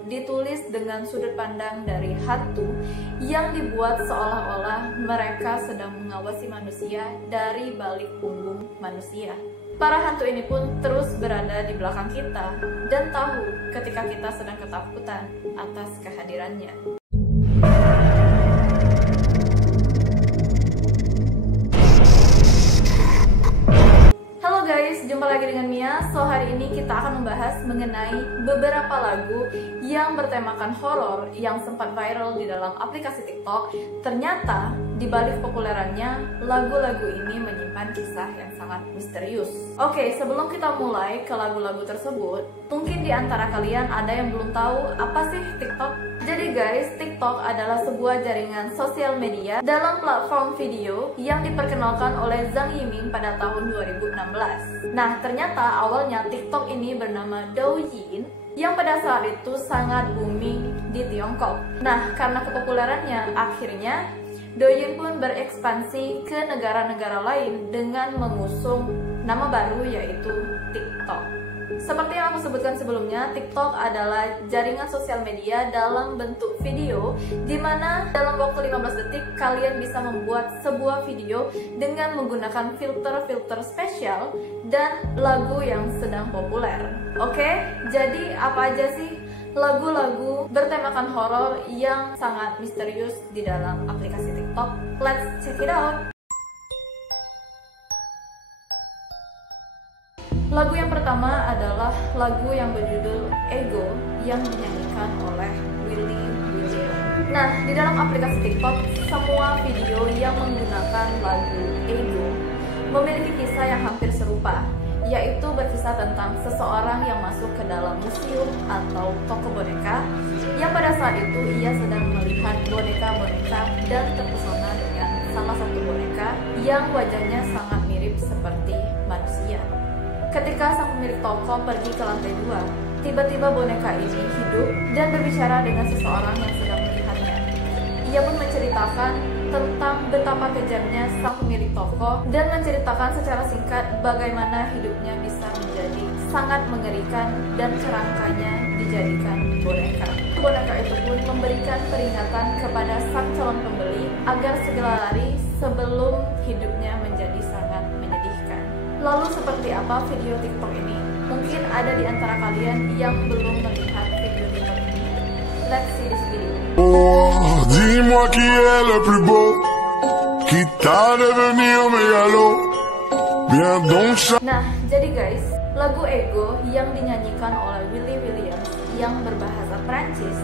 ditulis dengan sudut pandang dari hantu yang dibuat seolah-olah mereka sedang mengawasi manusia dari balik punggung manusia. Para hantu ini pun terus berada di belakang kita dan tahu ketika kita sedang ketakutan atas kehadirannya. Halo guys, jumpa lagi dengan Mia. So hari ini kita akan membahas mengenai beberapa lagu yang bertemakan horor yang sempat viral di dalam aplikasi TikTok. Ternyata di balik populerannya, lagu-lagu ini menyimpan kisah yang sangat misterius. Oke, sebelum kita mulai ke lagu-lagu tersebut, mungkin di antara kalian ada yang belum tahu apa sih TikTok? Jadi guys, TikTok adalah sebuah jaringan sosial media dalam platform video yang diperkenalkan oleh Zhang Yiming pada tahun 2016. Nah, ternyata awalnya TikTok ini bernama Douyin yang pada saat itu sangat booming di Tiongkok. Nah, karena kepopulerannya, akhirnya Douyin pun berekspansi ke negara-negara lain dengan mengusung nama baru yaitu TikTok. Seperti yang aku sebutkan sebelumnya, TikTok adalah jaringan sosial media dalam bentuk video di mana dalam waktu 15 detik kalian bisa membuat sebuah video dengan menggunakan filter-filter spesial dan lagu yang sedang populer. Oke, jadi apa aja sih lagu-lagu bertemakan horor yang sangat misterius di dalam aplikasi TikTok? Let's check it out! Lagu yang pertama adalah lagu yang berjudul Ego yang dinyanyikan oleh Willy William. Nah, di dalam aplikasi TikTok, semua video yang menggunakan lagu Ego memiliki kisah yang hampir serupa, yaitu berkisah tentang seseorang yang masuk ke dalam museum atau toko boneka yang pada saat itu ia sedang melihat boneka-boneka dan terpesona dengan salah satu boneka yang wajahnya sangat mirip seperti manusia. Ketika sang pemilik toko pergi ke lantai 2, tiba-tiba boneka ini hidup dan berbicara dengan seseorang yang sedang melihatnya. Ia pun menceritakan tentang betapa kejamnya sang pemilik toko dan menceritakan secara singkat bagaimana hidupnya bisa menjadi sangat mengerikan dan kerangkanya dijadikan boneka. Boneka itu pun memberikan peringatan kepada sang calon pembeli agar segera lari sebelum hidupnya menjadi sangat menyedihkan. Lalu seperti apa video TikTok ini? Mungkin ada di antara kalian yang belum melihat video TikTok ini. Let's see this video. Oh, dis-moi qui est le plus beau, qui t'a devenir mégalo. Viens donc. Nah, jadi guys, lagu Ego yang dinyanyikan oleh Willy Williams yang berbahasa Prancis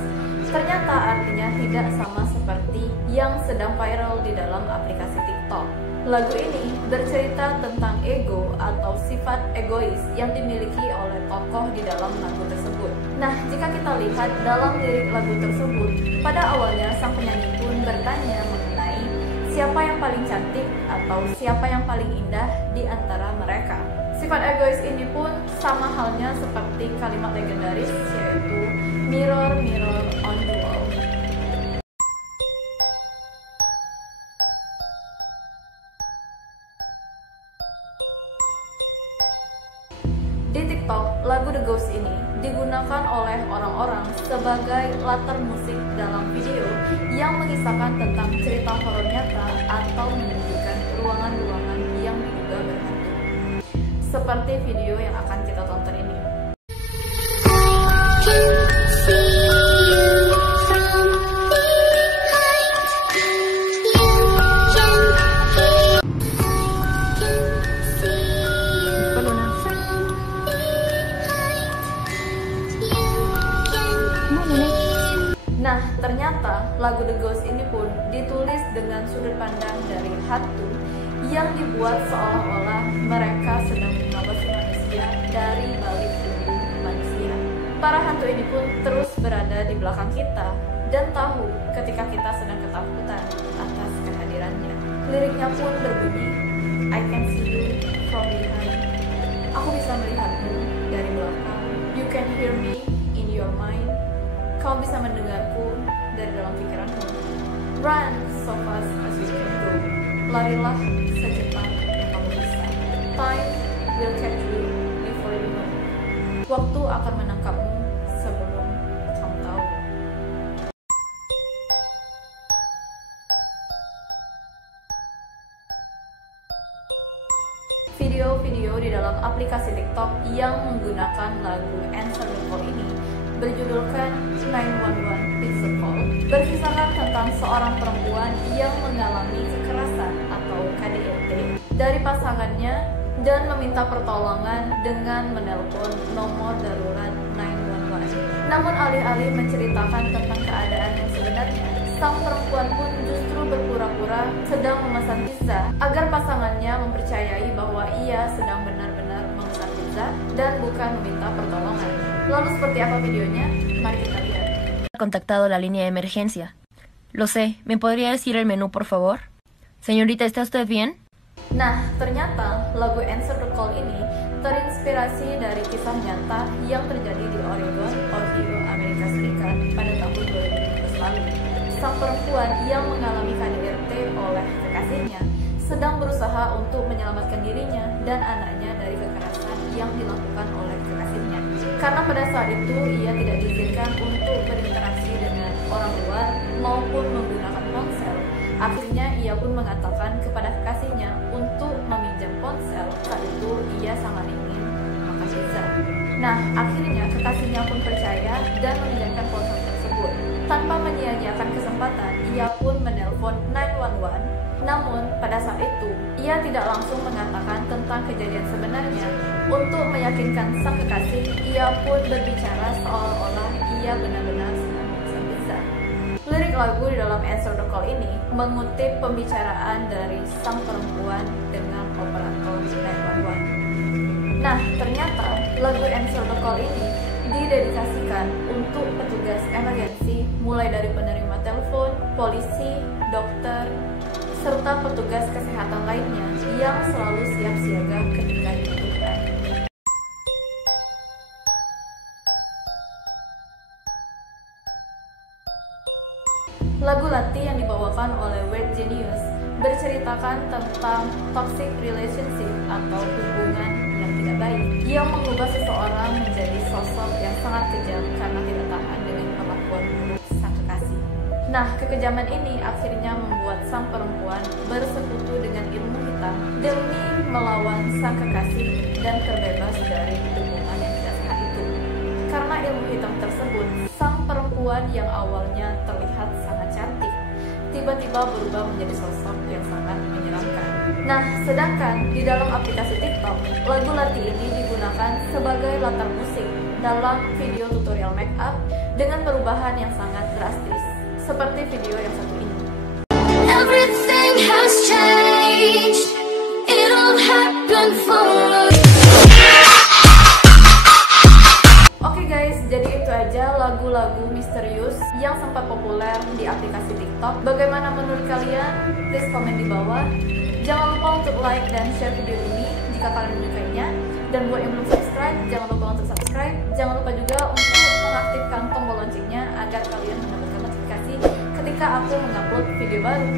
ternyata artinya tidak sama seperti yang sedang viral di dalam aplikasi TikTok. Lagu ini bercerita tentang ego atau sifat egois yang dimiliki oleh tokoh di dalam lagu tersebut. Nah, jika kita lihat dalam lirik lagu tersebut, pada awalnya sang penyanyi pun bertanya mengenai siapa yang paling cantik atau siapa yang paling indah di antara mereka. Sifat egois ini pun sama halnya seperti kalimat legendaris yaitu Mirror, mirror on the wall. Di TikTok, lagu The Ghost ini digunakan oleh orang-orang sebagai latar musik dalam video yang mengisahkan tentang cerita horor nyata atau menunjukkan ruangan-ruangan yang diduga berhantu. Seperti video yang akan kita tonton ini. Nah, ternyata lagu The Ghost ini pun ditulis dengan sudut pandang dari hantu yang dibuat seolah-olah mereka sedang mengawasi manusia dari balik punggung manusia. Para hantu ini pun terus berada di belakang kita dan tahu ketika kita sedang ketakutan atas kehadirannya. Liriknya pun berbunyi, I can see you from behind. Aku bisa melihatmu dari belakang. You can hear me in your mind. Kau bisa mendengarku dari dalam pikiranmu. Run so fast as you can go. Larilah secepat yang kamu bisa. Time will catch you before you know. Waktu akan menangkapmu sebelum kamu tahu. video-video di dalam aplikasi TikTok yang menggunakan lagu Answer the Call ini berjudulkan 911 Pizza Call, berkisahkan tentang seorang perempuan yang mengalami kekerasan atau KDRT dari pasangannya dan meminta pertolongan dengan menelpon nomor darurat 911. Namun alih-alih menceritakan tentang keadaan yang sebenarnya, sang perempuan pun justru berpura-pura sedang memesan pizza agar pasangannya mempercayai bahwa ia sedang benar-benar memesan pizza dan bukan meminta pertolongan. Lalu seperti apa videonya? Mari kita lihat. Contactado la línea de emergencia. Lo sé, ¿me podría decir el menú, por favor? Señorita, ¿está usted bien? Nah, ternyata lagu Answer the Call ini terinspirasi dari kisah nyata yang terjadi di Oregon, Ohio, Amerika Serikat pada tahun 2015 lalu. Sang perempuan yang mengalami KDRT oleh kekasihnya sedang berusaha untuk menyelamatkan dirinya dan anaknya dari kekerasan yang dilakukan oleh kekasihnya. Karena pada saat itu ia tidak diizinkan untuk berinteraksi dengan orang luar maupun menggunakan ponsel. Akhirnya ia pun mengatakan kepada kekasihnya untuk meminjam ponsel. Saat itu ia sangat ingin makan pizza. Nah, akhirnya kekasihnya pun percaya dan meminjamkan ponsel tersebut. Tanpa menyia-nyiakan kesempatan, ia pun menelpon 911. Namun, pada saat itu, ia tidak langsung mengatakan tentang kejadian sebenarnya. Untuk meyakinkan sang kekasih, ia pun berbicara seolah-olah ia benar-benar sedang memesan pizza. Lirik lagu di dalam Answer the Call ini mengutip pembicaraan dari sang perempuan dengan operator 911. Nah, ternyata lagu Answer the Call ini didedikasikan untuk petugas emergensi mulai dari penerima telepon, polisi, dokter, serta petugas kesehatan lainnya yang selalu siap siaga ketika dibutuhkan. Lagu Lati yang dibawakan oleh Weird Genius berceritakan tentang toxic relationship atau hubungan yang tidak baik yang mengubah seseorang menjadi sosok yang sangat kejam karena tidak tahan dengan perlakuan buruk sang kekasih. Nah, kekejaman ini akhirnya membuat sang perempuan bersekutu dengan ilmu hitam demi melawan sang kekasih dan terbebas dari hubungan yang tidak sehat itu. Karena ilmu hitam tersebut, sang perempuan yang awalnya terlihat sangat cantik tiba-tiba berubah menjadi sosok yang sangat menyeramkan. Nah, sedangkan di dalam aplikasi TikTok, lagu Lati ini digunakan sebagai latar musik dalam video tutorial make up dengan perubahan yang sangat drastis, seperti video yang satu ini. Everything has changed. It all happened for us. Oke guys, jadi itu aja lagu-lagu misterius yang sempat populer di aplikasi TikTok. Bagaimana menurut kalian? Please komen di bawah. Jangan lupa untuk like dan share video ini jika kalian menyukainya. Dan buat yang belum subscribe, jangan lupa untuk subscribe. Jangan lupa juga untuk mengaktifkan tombol loncengnya agar kalian mendapatkan notifikasi ketika aku mengupload video baru.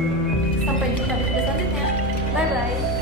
Sampai jumpa di video selanjutnya. Bye bye.